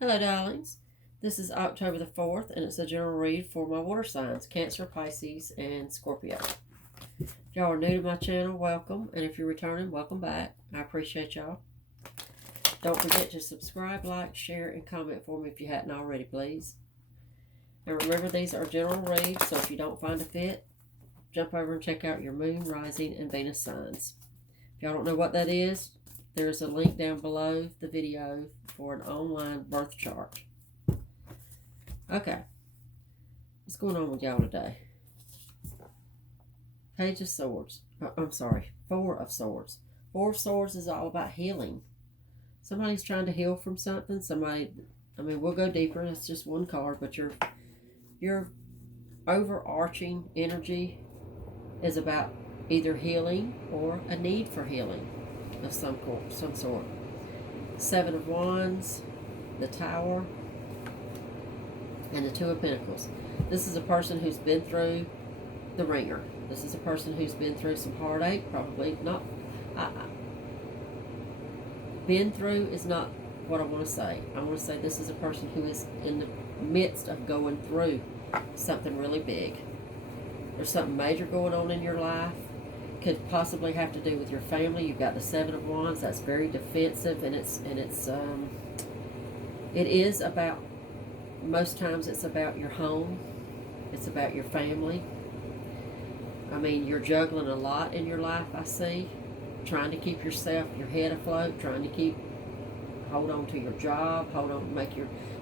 Hello, darlings. This is October the 4th, and it's a general read for my water signs, Cancer, Pisces, and Scorpio. If y'all are new to my channel, welcome. And if you're returning, welcome back. I appreciate y'all. Don't forget to subscribe, like, share, and comment for me if you hadn't already, please. And remember, these are general reads, so if you don't find a fit, jump over and check out your moon, rising, and Venus signs. If y'all don't know what that is, there's a link down below the video for an online birth chart. Okay, what's going on with y'all today? Page of Swords. I'm sorry, Four of Swords. Four of Swords is all about healing. Somebody's trying to heal from something. We'll go deeper. It's just one card, but your overarching energy is about either healing or a need for healing of some sort. Seven of Wands, the Tower, and the Two of Pentacles. This is a person who's been through the ringer. This is a person who's been through some heartache, probably not. Been through is not what I want to say. I want to say this is a person who is in the midst of going through something really big. There's something major going on in your life. Could possibly have to do with your family. You've got the Seven of Wands. That's very defensive, and it is about, most times it's about your home. It's about your family. You're juggling a lot in your life, I see. Trying to keep your head afloat, trying to hold on to your job,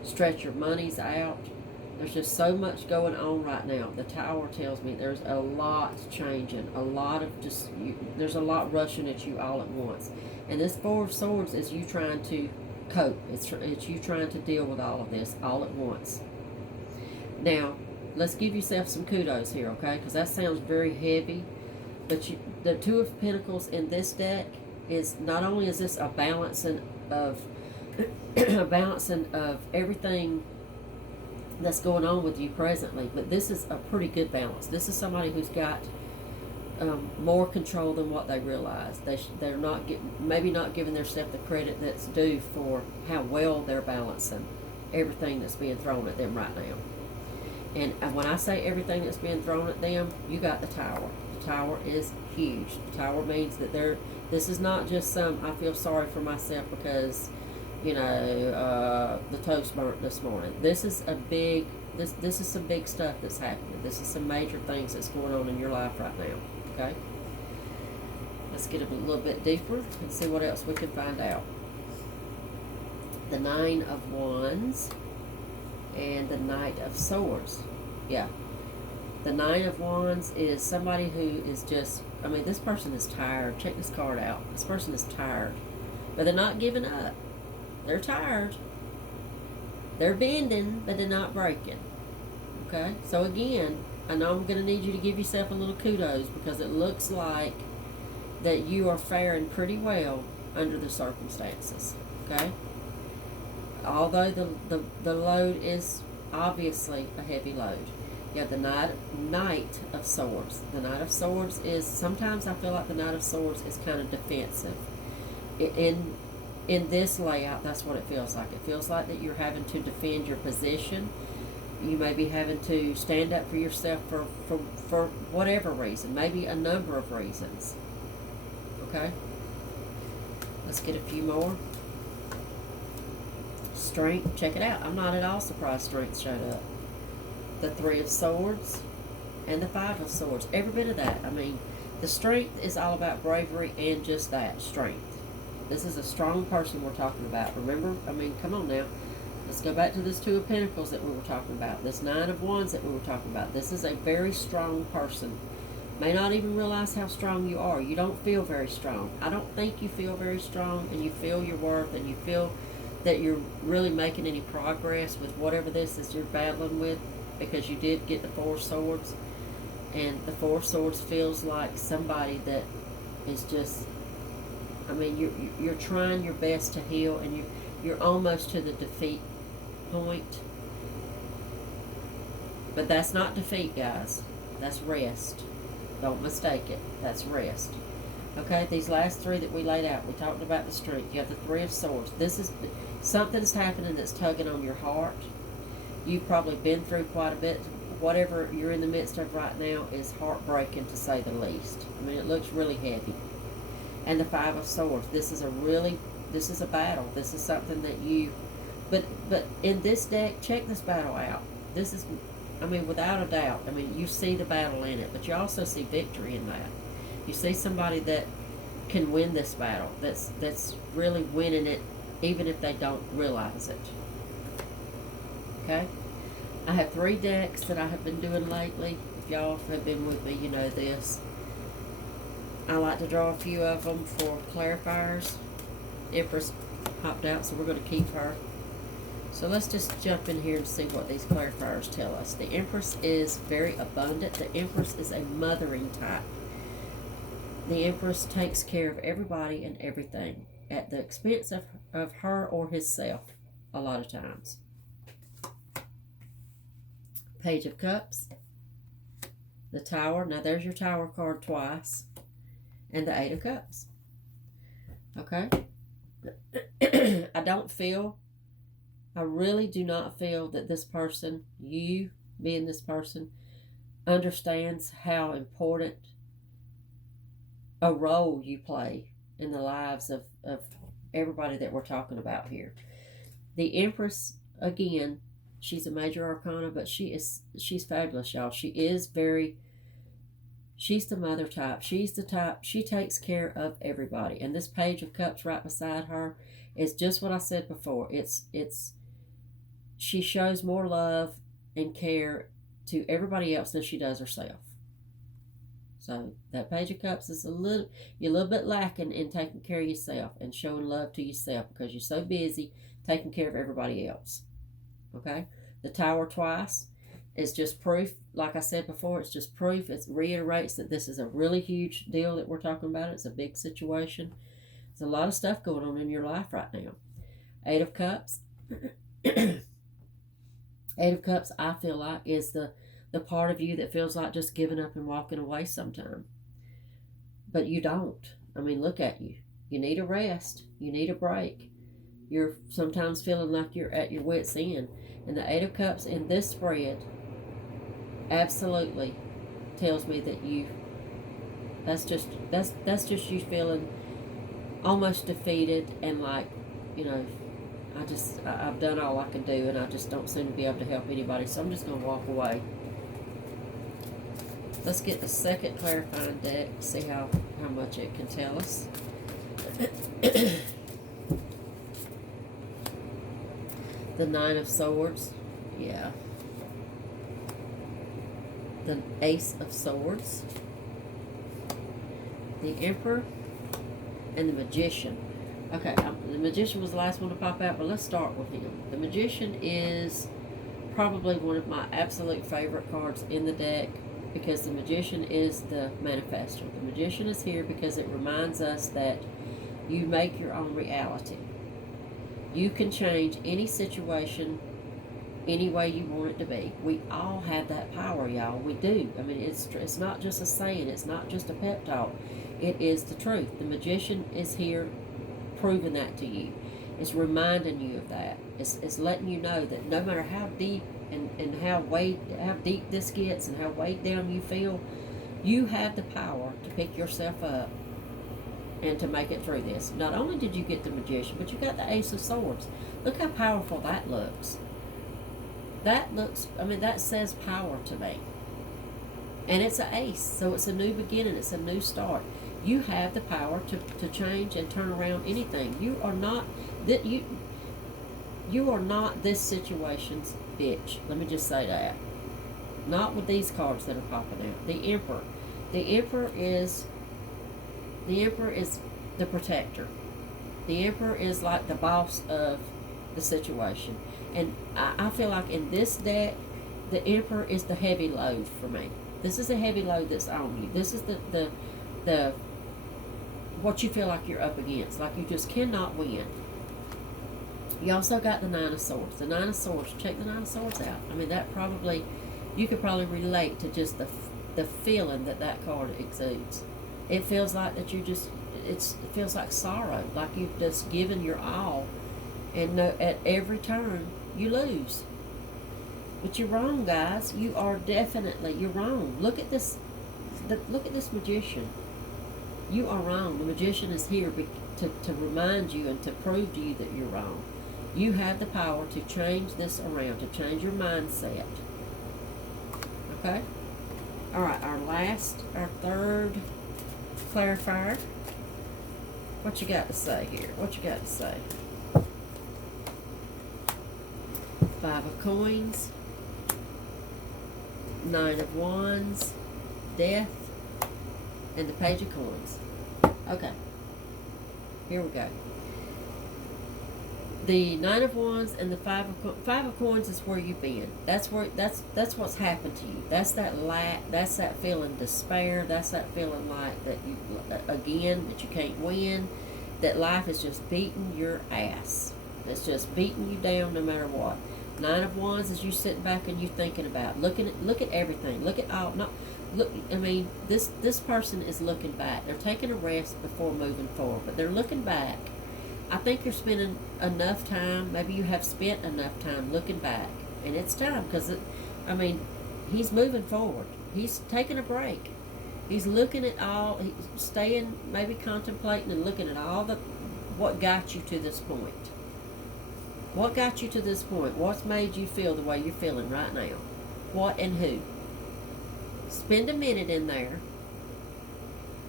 stretch your monies out. There's just so much going on right now. The Tower tells me there's a lot changing, there's a lot rushing at you all at once. And this Four of Swords is you trying to cope. It's you trying to deal with all of this all at once. Now, let's give yourself some kudos here, okay? Because that sounds very heavy. But the Two of Pentacles in this deck is, not only is this a balancing of everything that's going on with you presently, but this is a pretty good balance. This is somebody who's got more control than what they realize. They're maybe not giving themselves the credit that's due for how well they're balancing everything that's being thrown at them right now. And when I say everything that's being thrown at them, you got the Tower. The Tower is huge. The Tower means that this is not just I feel sorry for myself because the toast burnt this morning. This is this is some big stuff that's happening. This is some major things that's going on in your life right now. Okay? Let's get a little bit deeper and see what else we can find out. The Nine of Wands and the Knight of Swords. Yeah. The Nine of Wands is somebody who is just, this person is tired. Check this card out. This person is tired. But they're not giving up. They're tired. They're bending, but they're not breaking. Okay? So again, I know I'm going to need you to give yourself a little kudos because it looks like that you are faring pretty well under the circumstances. Okay? Although the load is obviously a heavy load. You have the Knight of Swords. The Knight of Swords is, sometimes I feel like the Knight of Swords is kind of defensive. In this layout, that's what it feels like. It feels like that you're having to defend your position. You may be having to stand up for yourself for whatever reason, maybe a number of reasons. Okay? Let's get a few more. Strength, check it out. I'm not at all surprised strength showed up. The Three of Swords and the Five of Swords. Every bit of that. The strength is all about bravery and just that, strength. This is a strong person we're talking about. Remember? Come on now. Let's go back to this Two of Pentacles that we were talking about. This Nine of Wands that we were talking about. This is a very strong person. May not even realize how strong you are. You don't feel very strong. I don't think you feel very strong, and you feel your worth, and you feel that you're really making any progress with whatever this is you're battling with, because you did get the Four of Swords. And the Four of Swords feels like somebody that is just, you're trying your best to heal, and you're almost to the defeat point. But that's not defeat, guys. That's rest. Don't mistake it. That's rest. Okay, these last three that we laid out, we talked about the strength. You have the Three of Swords. This is Something's happening that's tugging on your heart. You've probably been through quite a bit. Whatever you're in the midst of right now is heartbreaking, to say the least. I mean, it looks really heavy. And the Five of Swords. This is a battle. This is something that you, but in this deck, check this battle out. This is, I mean, without a doubt, I mean, you see the battle in it, but you also see victory in that. You see somebody that can win this battle, that's really winning it, even if they don't realize it. Okay? I have 3 decks that I have been doing lately. If y'all have been with me, you know this. I like to draw a few of them for clarifiers. Empress popped out, so we're going to keep her. So let's just jump in here and see what these clarifiers tell us. The Empress is very abundant. The Empress is a mothering type. The Empress takes care of everybody and everything at the expense of her or himself a lot of times. Page of Cups. The Tower. Now there's your Tower card twice. And the Eight of Cups. Okay? I really do not feel that this person, you being this person, understands how important a role you play in the lives of everybody that we're talking about here. The Empress, again, she's a major arcana, but she's fabulous, y'all. She's the mother type. She's the type, she takes care of everybody. And this Page of Cups right beside her is just what I said before. She shows more love and care to everybody else than she does herself. So that Page of Cups is you're a little bit lacking in taking care of yourself and showing love to yourself because you're so busy taking care of everybody else. Okay? The Tower twice is just proof. Like I said before, it's just proof. It reiterates that this is a really huge deal that we're talking about. It's a big situation. There's a lot of stuff going on in your life right now. Eight of Cups. Eight of Cups, I feel like, is the part of you that feels like just giving up and walking away sometime. But you don't. I mean, look at you. You need a rest. You need a break. You're sometimes feeling like you're at your wit's end. And the Eight of Cups in this spread absolutely tells me that that's just you feeling almost defeated and like, you know, I've done all I can do and I just don't seem to be able to help anybody, so I'm just going to walk away. Let's get the second clarifying deck, see how much it can tell us. The Nine of Swords, yeah. The Ace of Swords. The Emperor and the Magician. Okay, the Magician was the last one to pop out, but let's start with him. The Magician is probably one of my absolute favorite cards in the deck because the Magician is the manifestor. The Magician is here because it reminds us that you make your own reality. You can change any situation any way you want it to be. We all have that power, y'all. We do. I mean, it's not just a saying. It's not just a pep talk. It is the truth. The Magician is here proving that to you. It's reminding you of that. It's letting you know that no matter how deep and how deep this gets and how weighed down you feel, you have the power to pick yourself up and to make it through this. Not only did you get the Magician, but you got the Ace of Swords. Look how powerful that looks. I mean, that says power to me. And it's an ace, so it's a new beginning, it's a new start. You have the power to change and turn around anything. You are not this situation's bitch. Let me just say that. Not with these cards that are popping out. The Emperor. The Emperor is the protector. The Emperor is like the boss of the situation. And I feel like in this deck, the Emperor is the heavy load for me. This is the heavy load that's on you. This is the what you feel like you're up against. Like you just cannot win. You also got the Nine of Swords. The Nine of Swords. Check the Nine of Swords out. I mean, you could probably relate to just the feeling that card exudes. It feels like that it feels like sorrow. Like you've just given your all And no, at every turn, you lose. But you're wrong, guys. You are definitely, you're wrong. Look at this, look at this magician. You are wrong. The magician is here to remind you and to prove to you that you're wrong. You have the power to change this around, to change your mindset. Okay? All right, our third clarifier. What you got to say here? What you got to say? 5 of Coins, 9 of Wands, Death, and the Page of Coins. Okay, here we go. The 9 of Wands and the 5 of Coins is where you've been. That's what's happened to you. That's that lack. That's that feeling despair. That's that feeling like that you again that you can't win. That life is just beating your ass. It's just beating you down no matter what. 9 of Wands is you sitting back and you thinking about look at everything. Look at all. Not look. I mean, this person is looking back. They're taking a rest before moving forward, but they're looking back. I think you're spending enough time, maybe you have spent enough time looking back. And it's time because, I mean, he's moving forward. He's taking a break. He's looking at all, he's staying, maybe contemplating and looking at all what got you to this point. What got you to this point? What's made you feel the way you're feeling right now? What and who? Spend a minute in there,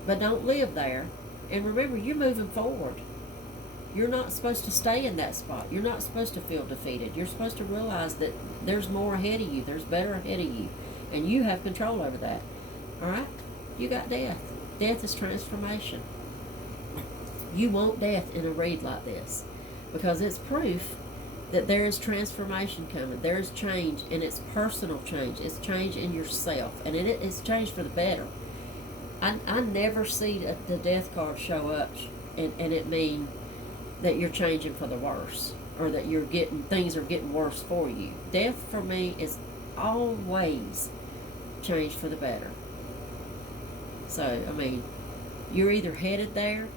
but don't live there. And remember, you're moving forward. You're not supposed to stay in that spot. You're not supposed to feel defeated. You're supposed to realize that there's more ahead of you. There's better ahead of you. And you have control over that. All right? You got death. Death is transformation. You want death in a read like this because it's proof that there is transformation coming. There is change, and it's personal change. It's change in yourself, and it's change for the better. I never see the death card show up and it mean that you're changing for the worse or that things are getting worse for you. Death for me is always change for the better. So, I mean, you're either headed there,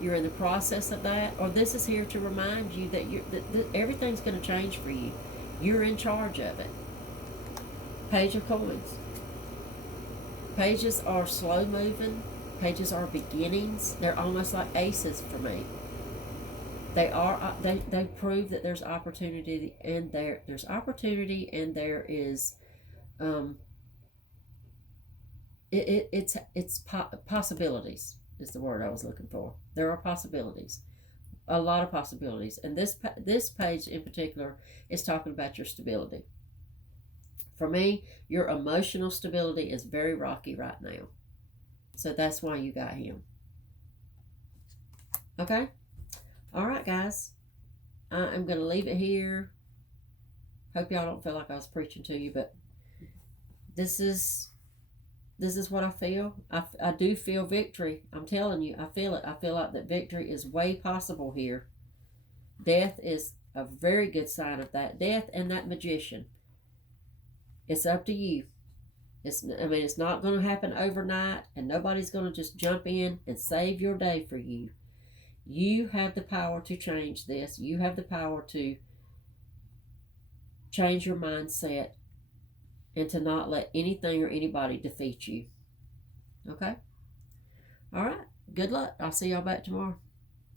you're in the process of that, or this is here to remind you that everything's going to change for you. You're in charge of it. Page of Coins. Pages are slow moving. Pages are beginnings. They're almost like aces for me. They prove that there's opportunity, and there's opportunity, and there is it's possibilities is the word I was looking for. There are possibilities, a lot of possibilities, and this page in particular is talking about your stability. For me, your emotional stability is very rocky right now, so that's why you got him. Okay. All right, guys. I'm going to leave it here. Hope y'all don't feel like I was preaching to you, but this is what I feel. I do feel victory. I'm telling you, I feel it. I feel like that victory is way possible here. Death is a very good sign of that. Death and that magician. It's up to you. It's not going to happen overnight, and nobody's going to just jump in and save your day for you. You have the power to change this. You have the power to change your mindset and to not let anything or anybody defeat you. Okay? All right. Good luck. I'll see y'all back tomorrow.